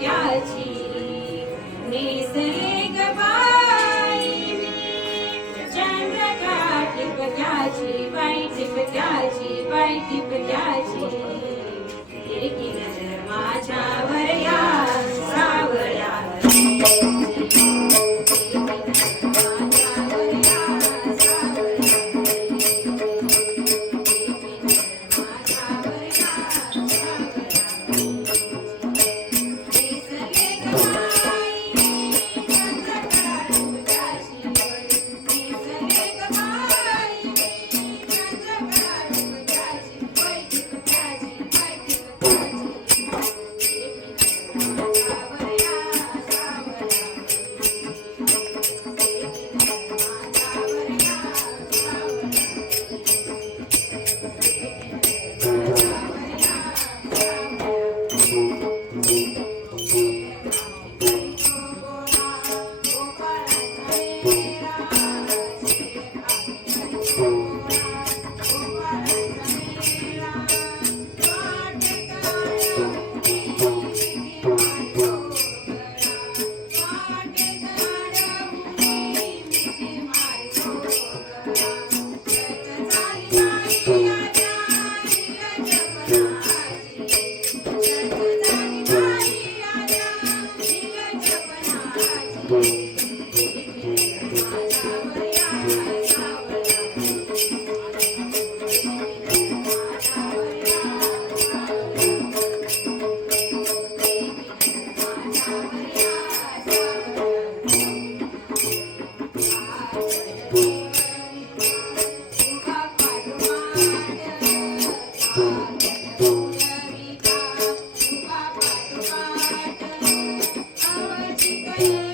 Yeah, it's you. Thank